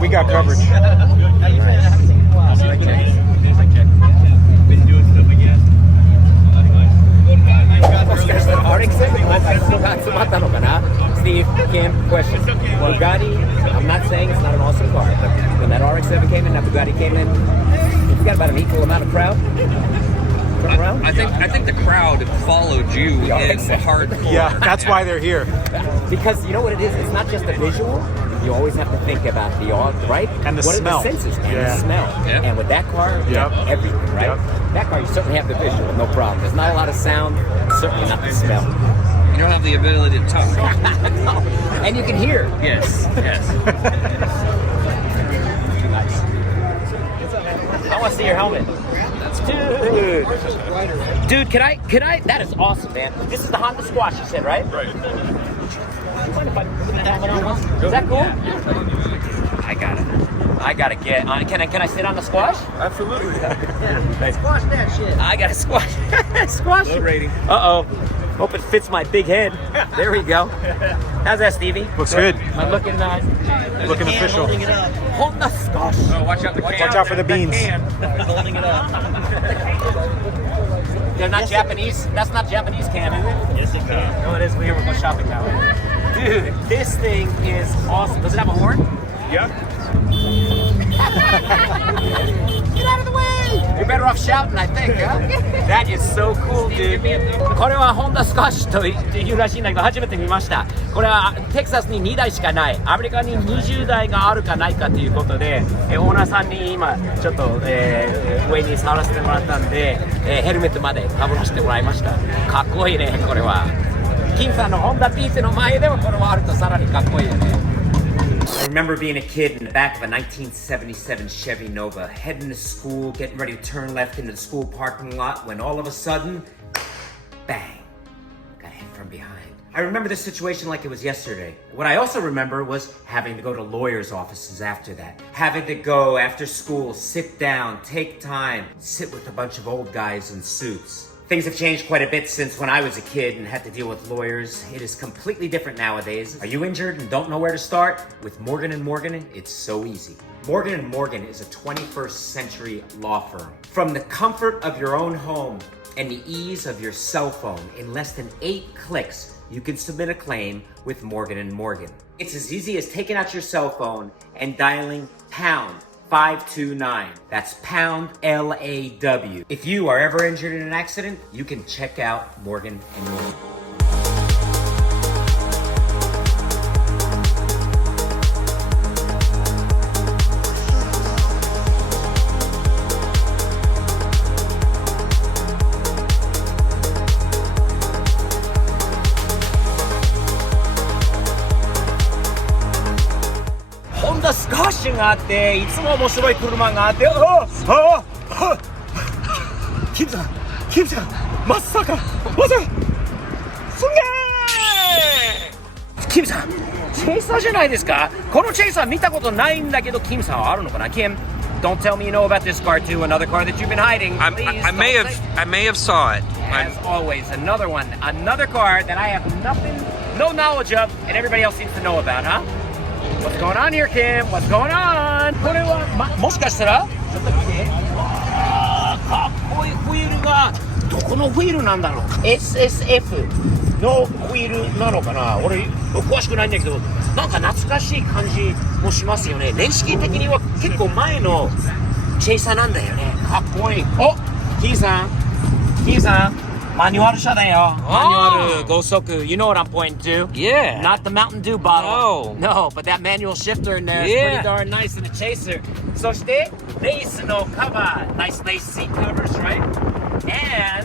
We got coverage. Steve, Kim, question. Bugatti, I'm not saying it's not an awesome car, but when that RX-7 came in, that Bugatti came in, you got about an equal amount of crowd? I think the crowd followed you in hardcore. Yeah, that's why they're here. Because you know what it is? It's not just the visual. You always have to think about the right? And the what smell. Are the senses and Yeah. the smell. Yep. And with that car, you Yep. have everything, right? Yep. That car, you certainly have the visual, no problem. There's not a lot of sound, certainly not the smell. You don't have the ability to talk. No. And you can hear. Yes, yes. Nice. I want to see your helmet. Dude, can I, that is awesome, man. This is the Honda Squash, you said, right? Right. Mind if I put the helmet on once? Is that cool? I gotta get on. Can I sit on the Squash? Absolutely. Squash that shit. I gotta squash. Squash. Low rating. Uh-oh. Hope it fits my big head. There we go. How's that, Stevie? Looks good. I'm looking Looking official. Honda Squash. Oh, watch out! Watch out for the beans. Holding it up. They're not Japanese. That's not Japanese can, is it? Yes, it can. No, it is. We go shopping now. Dude, this thing is awesome. Does it have a horn? Yeah. Get out of the way! You're better off shouting, I think, huh? That is so cool, dude. これはホンダスカッシュというらしいんだけど、初めて見ました。これはテキサスに2台しかない。アメリカに20台があるかないかということで、オーナーさんに今ちょっと、上に触らせてもらったんで、ヘルメットまでかぶらせてもらいました。かっこいいね、これは。金さんのホンダピースの前でもこれはあるとさらにかっこいいよね。I remember being a kid in the back of a 1977 Chevy Nova, heading to school, getting ready to turn left into the school parking lot, when all of a sudden, bang, got hit from behind. I remember this situation like it was yesterday. What I also remember was having to go to lawyers' offices after that. Having to go after school, sit down, take time, sit with a bunch of old guys in suits. Things have changed quite a bit since when I was a kid and had to deal with lawyers. It is completely different nowadays. Are you injured and don't know where to start? With Morgan & Morgan, it's so easy. Morgan & Morgan is a 21st century law firm. From the comfort of your own home and the ease of your cell phone, in less than 8 clicks, you can submit a claim with Morgan & Morgan. It's as easy as taking out your cell phone and dialing pound 529. That's pound LAW. If you are ever injured in an accident, you can check out Morgan & Morgan. Honda Squash があって、いつも面白い車があって、キムさん、まさか、すんげー！キムさん、チェイサーじゃないですか？このチェイサー見たことないんだけど、キムさんはあるのかな？キム、don't tell me you know about this car too, another car that you've been hiding. I may have saw it. As always, another car that I have no knowledge of, and everybody else seems to know about, huh? What's going on here, Kim? What's going on? これは、もしかしたらちょっと見て。かっこいいホイールが、どこのホイールなんだろう？ SSF のホイールなのかな？俺、詳しくないんだけど、なんか懐かしい感じもしますよね。年式的には結構前のチェイサーなんだよね。かっこいい。お、キーさん、マニュアル車だよ。マニュアル5速。You know what I'm pointing to? Yeah. Not the Mountain Dew bottle. No. No, but that manual shifter in there is Yeah. pretty darn nice in the chaser. そして、レースのカバー。Nice lace seat covers, right? And,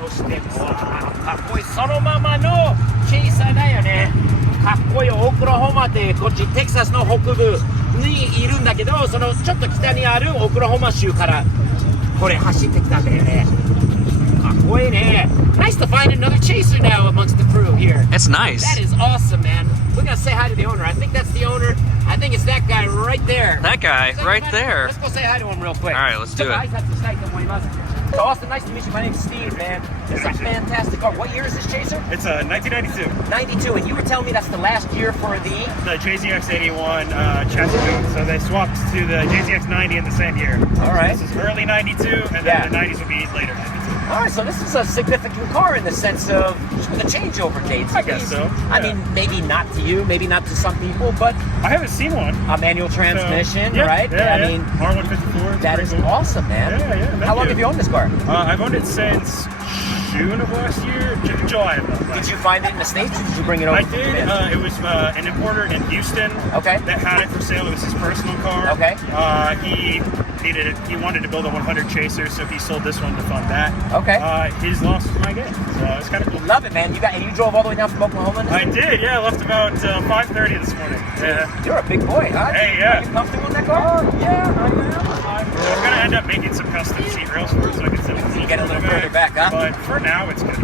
そして、うわー、かっこいい。そのままのチェイサーだよね。かっこいい。オクラホマってこっちテキサスの北部にいるんだけど、そのちょっと北にあるオクラホマ州からこれ走ってきたんだよね。Wait, nice to find another chaser now amongst the crew here. That's nice. That is awesome, man. We're gonna say hi to the owner. I think that's the owner. I think it's that guy right there. That guy right there. Let's go say hi to him real quick. All right, let's do it. ちょっと挨拶したいと思います。So Austin, nice to meet you. My name's Steve, man. It's a fantastic car. What year is this Chaser? It's a 1992. 92, and you were telling me that's the last year for the... The JZX 81 chassis boom. So they swapped to the JZX 90 in the same year. All right. This is early 92, and Yeah. then the 90s would be later 92. All right, so this is a significant car in the sense of the changeover dates. I guess so, I yeah. mean, maybe not to you, maybe not to some people, but I haven't seen one. a manual transmission, So, yeah, right? Yeah, I mean, R154. that is awesome, man. Yeah, yeah, thank How long you. have you owned this car? I've owned it since June of last year. July of last Did year. you find it in the States or did you bring it over? I from did. Japan? It was an importer in Houston. Okay. That had it for sale. It was his personal car. Okay. He needed it. He wanted to build a 100 Chaser, so he sold this one to fund that. Okay. His loss was my gain. So it's kind of cool. Love it, man. And you drove all the way down from Oklahoma? I did. Yeah, I left about 5:30 this morning. Yeah. You're a big boy, huh? Hey, yeah. Are you comfortable in that car? Yeah, I am. I'm gonna end up making some custom seat rails for it, so I can sit in the seat Get a little further back, huh? But for now, it's good.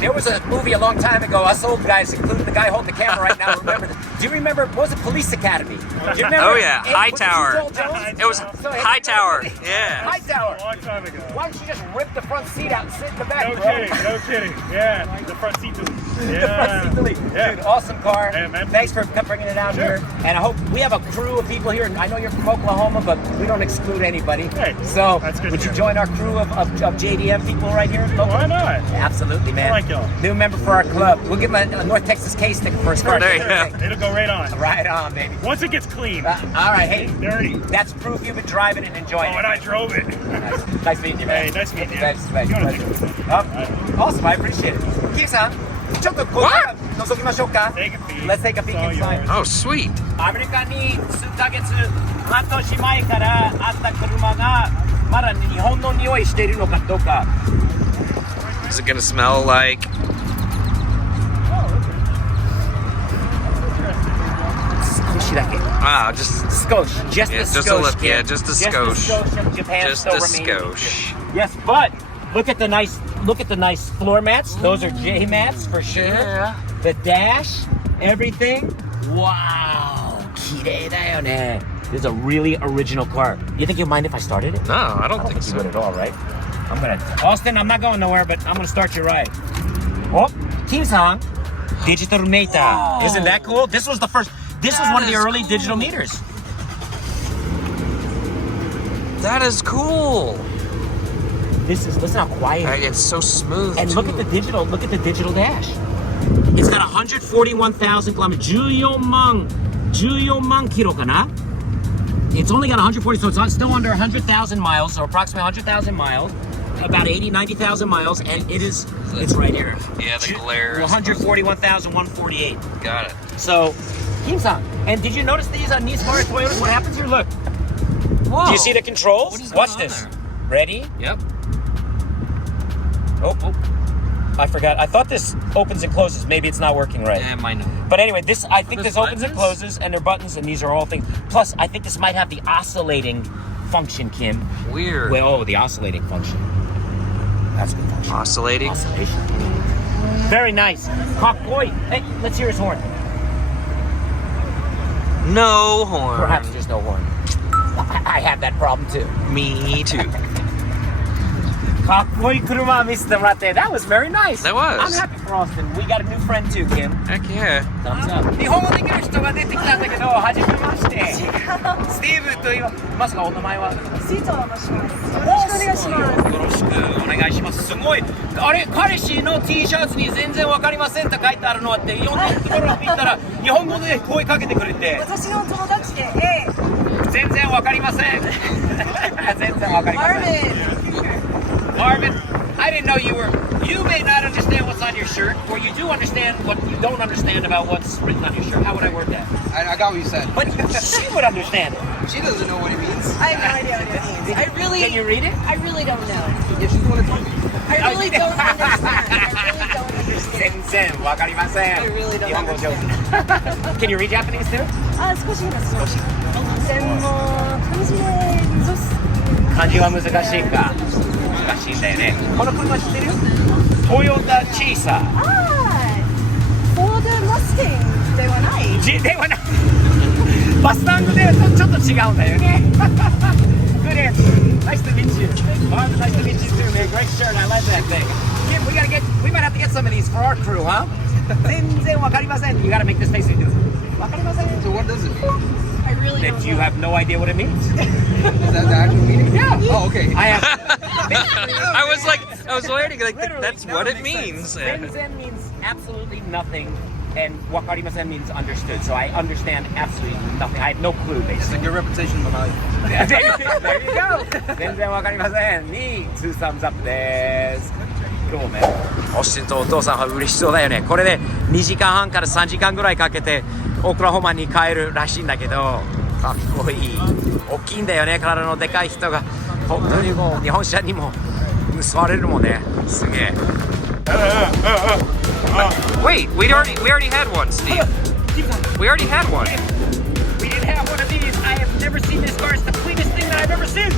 There was a movie a long time ago, us old guys, including the guy holding the camera right now, remember this. Do you remember, what was it, Police Academy? Do you remember? Oh, yeah, Hey, High was it Tower. Joel Jones? It was So, hey, High Tower. remember- Yeah. High Tower. A long time ago. Why don't you just rip the front seat out and sit in the back, No bro? kidding. No kidding. Yeah, the front seat delete. Yeah. The front seat delete. Yeah. Dude, awesome car. Yeah, man. Thanks for bringing it out Sure. here. And I hope we have a crew of people here. And I know you're from Oklahoma, but we don't exclude anybody. Hey, so that's good would to you hear. join our crew of JDM people right here? Local? Why not? Absolutely, man. I like y'all. New member for our club. We'll give him a North Texas K sticker for his car. There you go. It'll go right on. Right on, baby. Once it gets clean. All right, hey, Dirty. that's proof you've been driving and enjoying Oh, and it. I drove it. Nice meeting you, man. Hey, nice meeting you. Nice, nice, You wanna nice. take a picture? Awesome, I appreciate it. Kiki-san, ちょっとこう覗きましょうか。 Take a peek. Let's take a peek It's all inside. yours. Oh, sweet. アメリカに数ヶ月、半年前からあった車がまだ日本の匂いしているのかどうか。 Is it gonna smell like? Ah, just Skosh, just Yeah, a just a skosh, lip- kid. yeah, just a skosh. of Japan Just still a remains. skosh. Yes, but look at the nice floor mats. Those are J mats for sure. Yeah. The dash, everything. Wow, 綺麗だよね. This is a really original car. You think you'll mind if I started it? No, I don't I don't think think you would so. at all, right? Austin, I'm not going nowhere, but I'm gonna start you right. Oh, Kim-san, digital meter. Isn't that cool? This was one of the early digital meters. That is cool. Listen how quiet it is. It's so smooth. And look at the digital dash. It's got 141,000 kilometers. 14万キロかな? It's only got 140, so it's still under 100,000 miles, so approximately 100,000 miles, about 80, 90,000 miles, and it's right here. Yeah, the glare is- 141,148. Got it. So, Kim-san, and did you notice these on Nissan Toyotas? What happens here? Look. Whoa. Do you see the controls? What is Watch going on this. there? Ready? Yep. Oh, I forgot. I thought this opens and closes. Maybe it's not working right. Yeah, mine. But anyway, I think There's this opens and buttons? closes, and they're buttons, and these are all things. Plus, I think this might have the oscillating function, Kim. Weird. Well, the oscillating function. That's a good function. Oscillating. Oscillation. Very nice. Cockboy. Hey, let's hear his horn. No horn. Perhaps there's no horn. I have that problem too. Me too. かっこいい車見せてもらって That was very nice. That was. I'm happy for Austin. We got a new friend too, Kim. Heck yeah. Thumbs up. 日本語できる人が出てきたんだけど、はじめまして。スティーブと言いますが、お名前はシートを申します。よろしくお願いします。よろしくお願いします。すごい。あれ、彼氏の T シャツに全然わかりませんって書いてあるのって読んだところを見たら、日本語で声かけてくれて、私の友達で、全然わかりません。全然わかりません。Marvin, I didn't know you may not understand what's on your shirt, or you do understand what you don't understand about what's written on your shirt. How would I word that? I got what you said. But she would understand it. She doesn't know what it means. I have no idea what it means. Can you read it? I really don't know. Yeah, she's the one that told me. I really don't understand. I really don't understand. 全然わかりません。 I really don't 日本語上手。Can you read Japanese too? あ、少し話します。でも漢字でそうっす。漢字は難しいか。難しいんだよね。この車知ってる？トヨタチェイサー。あー、フォードマスティングではない。ではない。バスタングでちょっと違うんだよね。グレー Kim. Nice to meet you. Marvin, nice to meet you too, man. Great shirt. I like that thing. Kim, we might have to get some of these for our crew, huh? 全然わかりません. You gotta make this face and do. わかりません. So what does it mean? I really That don't you know. have no idea what it means. Is that the actual meaning? Yeah. Oh, okay. I have. I was waiting, like, Literally, that's no, what it it makes means. sense. Zenzen means absolutely nothing, and wakarimasen means understood. So I understand absolutely nothing. I have no clue, It's a basically. good reputation in Malaysia. there you go. 全然わかりませんに2 thumbs up です今日ねオースティンとお父さんは嬉しそうだよねこれで2時間半から3時間ぐらいかけてオクラホマに帰るらしいんだけどかっこいい大きいんだよね体のでかい人が本当にもう日本車にも盗まれるもんねすげえ Wait, we already had one, Steve. We already had one. We didn't have one of these. I have never seen this car. It's the cleanest thing that I've ever seen.